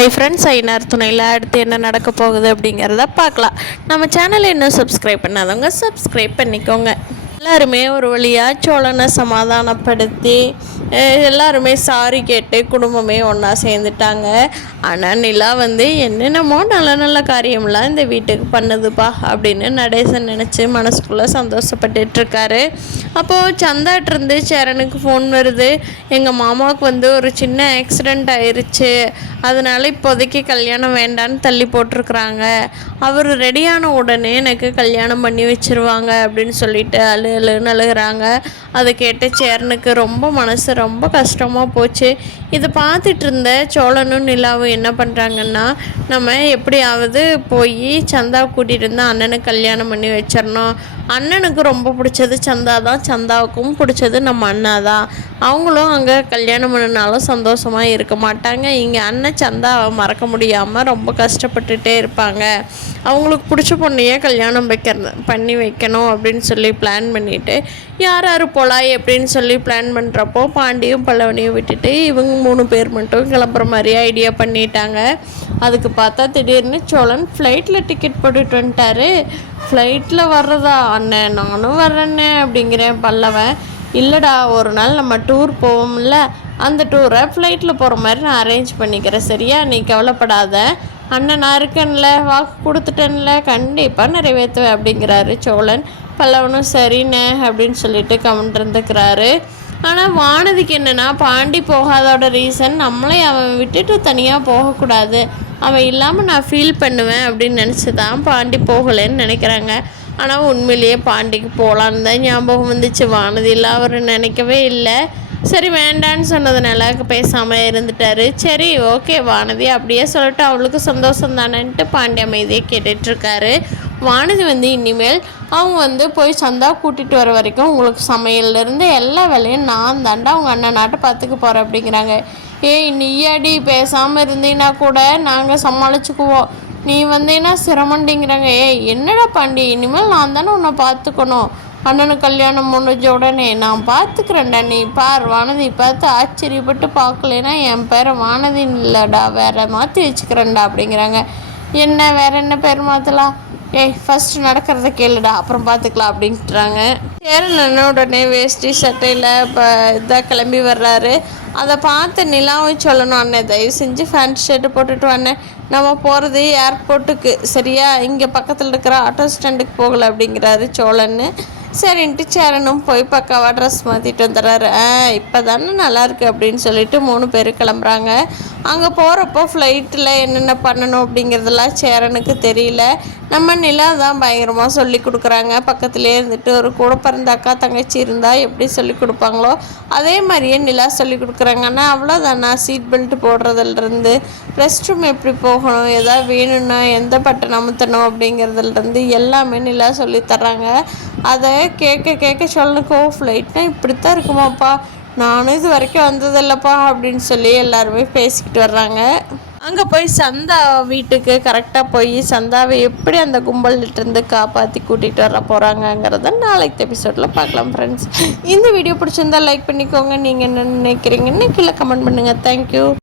Hi friends, ஐநார் துணையில் அடுத்து என்ன நடக்க போகுது அப்படிங்கிறத பார்க்கலாம். நம்ம சேனலை இன்னும் சப்ஸ்கிரைப் பண்ணாதவங்க சப்ஸ்கிரைப் பண்ணிக்கோங்க. எல்லாருமே ஒரு வழியாக சோழனை சமாதானப்படுத்தி எல்லாருமே சாரி கேட்டு குடும்பமே ஒன்றா சேர்ந்துட்டாங்க. ஆனால் நிலா என்னென்னமோ நல்ல நல்ல காரியம்லாம் இந்த வீட்டுக்கு பண்ணுதுப்பா அப்படின்னு நடேசன் நினச்சி மனசுக்குள்ளே சந்தோஷப்பட்டுருக்காரு. அப்போது சந்தாட்டிருந்து சரணுக்கு ஃபோன் வருது. எங்கள் மாமாவுக்கு ஒரு சின்ன ஆக்சிடெண்ட் ஆயிடுச்சு, அதனால் இப்போதைக்கு கல்யாணம் வேண்டான்னு தள்ளி போட்டிருக்குறாங்க. அவர் ரெடியான உடனே எனக்கு கல்யாணம் பண்ணி வச்சுருவாங்க அப்படின்னு சொல்லிட்டு அழுன்னு அழுகிறாங்க. அதை கேட்டு சேரனுக்கு ரொம்ப மனசு ரொம்ப கஷ்டமாக போச்சு. இதை பார்த்துட்டு இருந்த சோழனும் நிலாவும் என்ன பண்ணுறாங்கன்னா, நம்ம எப்படியாவது போய் சந்தாவை கூட்டிகிட்டு இருந்தால் அண்ணனுக்கு கல்யாணம் பண்ணி வச்சிடணும். அண்ணனுக்கு ரொம்ப பிடிச்சது சந்தா தான், சந்தாவுக்கும் பிடிச்சது நம்ம அண்ணா தான். அவங்களும் அங்கே கல்யாணம் பண்ணினாலும் சந்தோஷமாக இருக்க மாட்டாங்க. இங்கே அண்ணன் சந்தாவை மறக்க முடியாமல் ரொம்ப கஷ்டப்பட்டுட்டே இருப்பாங்க. அவங்களுக்கு பிடிச்ச பொண்ணையே கல்யாணம் பண்ணி வைக்கணும் அப்படின்னு சொல்லி பிளான் பண்ணிவிட்டு யார் யார் போகலாம் எப்படின்னு சொல்லி பிளான் பண்ணுறப்போ பாண்டியும் பல்லவனையும் விட்டுட்டு இவங்க 3 பேர் மட்டும் கிளம்புற மாதிரி ஐடியா பண்ணிட்டாங்க. அதுக்கு பார்த்தா திடீர்னு சோழன் ஃப்ளைட்டில் டிக்கெட் போட்டுட்டு வந்துட்டாரு. ஃப்ளைட்டில் வர்றதா அண்ணன், நானும் வர்றேன்னே அப்படிங்கிறேன் பல்லவன். இல்லைடா, ஒரு நாள் நம்ம டூர் போவோம்ல, அந்த டூரை ஃப்ளைட்டில் போகிற மாதிரி நான் அரேஞ்ச் பண்ணிக்கிறேன், சரியா? நீ கவலைப்படாத, அண்ணன் நான் இருக்கேன்ல, வாக்கு கொடுத்துட்டேன்ல, கண்டிப்பாக நிறைவேற்றுவேன் அப்படிங்கிறாரு சோழன். பல்லவனும் சரிண்ணே அப்படின்னு சொல்லிட்டு கமெண்ட் இருந்துக்கிறாரு. ஆனால் வானதிக்கு என்னென்னா, பாண்டி போகாதோட ரீசன் நம்மளே அவன் விட்டுட்டு தனியாக போகக்கூடாது, அவன் இல்லாமல் நான் ஃபீல் பண்ணுவேன் அப்படின்னு நினச்சி தான் பாண்டி போகலைன்னு நினைக்கிறாங்க. ஆனால் உண்மையிலேயே பாண்டிக்கு போகலான்னு தான் ஞாபகம் வந்துச்சு. வானதியில் அவர் நினைக்கவே இல்லை. சரி வேண்டான்னு சொன்னதுனால பேசாமல் இருந்துட்டார். சரி ஓகே, வானதி அப்படியே சொல்லிட்டு அவளுக்கு சந்தோஷம் தானேன்ட்டு பாண்டி அமைதியை கேட்டுட்ருக்காரு. வானதி இனிமேல் அவங்க போய் சந்தா கூட்டிகிட்டு வர வரைக்கும் உங்களுக்கு சமையல்லேருந்து எல்லா வேலையும் நான் தாண்டா அவங்க அண்ணன் நாட்டை பார்த்துக்க போகிறேன் அப்படிங்கிறாங்க. ஏய் நீயாடி பேசாமல் இருந்தீங்கன்னா கூட நாங்கள் சமாளிச்சுக்குவோம், நீ வந்தீங்கன்னா சிரமண்டிங்கிறாங்க. என்னடா பாண்டி, இனிமேல் நான் தானே உன்னை பார்த்துக்கணும், அண்ணனுக்கு கல்யாணம் முடிஞ்ச உடனே நான் பார்த்துக்கிறேன்டா, நீ பார். வானதி பார்த்து ஆச்சரியப்பட்டு பார்க்கலன்னா என் பேரை வானதி இல்லைடா, வேற மாற்றி வச்சுக்கிறேன்டா அப்படிங்கிறாங்க. என்ன வேற என்ன பேர் மாற்றலாம்? ஃபஸ்ட்டு நடக்கிறத கேளுடா, அப்புறம் பார்த்துக்கலாம் அப்படின்ட்டுறாங்க. சேரன் உடனே வேஷ்டி சட்டையில் இப்போ இதாக கிளம்பி வர்றாரு. அதை பார்த்து நிலாவும் சொல்லணும், அண்ணே தயவு செஞ்சு ஃபேண்ட் ஷர்ட்டு போட்டுட்டு அண்ணன், நம்ம போகிறது ஏர்போர்ட்டுக்கு, சரியா? இங்கே பக்கத்தில் இருக்கிற ஆட்டோ ஸ்டாண்டுக்கு போகலை அப்படிங்கிறாரு சோழன்னு. சரின்ட்டு சேரனும் போய் பக்காவாக ட்ரெஸ் மாற்றிட்டு வந்துடுறாரு. இப்போ தானே நல்லாயிருக்கு அப்படின்னு சொல்லிட்டு 3 பேர் கிளம்புறாங்க. அங்கே போகிறப்போ ஃப்ளைட்டில் என்னென்ன பண்ணணும் அப்படிங்கிறதெல்லாம் சேரனுக்கு தெரியல. நம்ம நிலா தான் பயங்கரமாக சொல்லி கொடுக்குறாங்க. பக்கத்துலேயே இருந்துட்டு ஒரு கூட பிறந்த அக்கா தங்கச்சி இருந்தால் எப்படி சொல்லி கொடுப்பாங்களோ அதே மாதிரியே நிலா சொல்லி கொடுக்குறாங்க. ஆனால் அவ்வளோதானா, சீட் பெல்ட் போடுறதுலேருந்து ரெஸ்ட் ரூம் எப்படி போகணும், எதாவது வேணும்னா எந்த பட்டன் அமுத்தணும் அப்படிங்கிறதுலேருந்து எல்லாமே நிலா சொல்லி தர்றாங்க. அதை கேட்க சொல்லணுக்கோ ஃப்ளைட்னா இப்படித்தான் இருக்குமாப்பா, நானும் இது வரைக்கும் வந்ததில்லப்பா அப்படின்னு சொல்லி எல்லாருமே பேசிக்கிட்டு வர்றாங்க. அங்கே போய் சந்தா வீட்டுக்கு கரெக்டாக போய் சந்தாவை எப்படி அந்த கும்பல்கிட்டருந்து காப்பாற்றி கூட்டிகிட்டு வர போகிறாங்கங்கிறத நாளைக்கு எபிசோடில் பார்க்கலாம் ஃப்ரெண்ட்ஸ். இந்த வீடியோ பிடிச்சிருந்தால் லைக் பண்ணிக்கோங்க. நீங்கள் என்ன நினைக்கிறீங்கன்னு கீழே கமெண்ட் பண்ணுங்கள். தேங்க்யூ.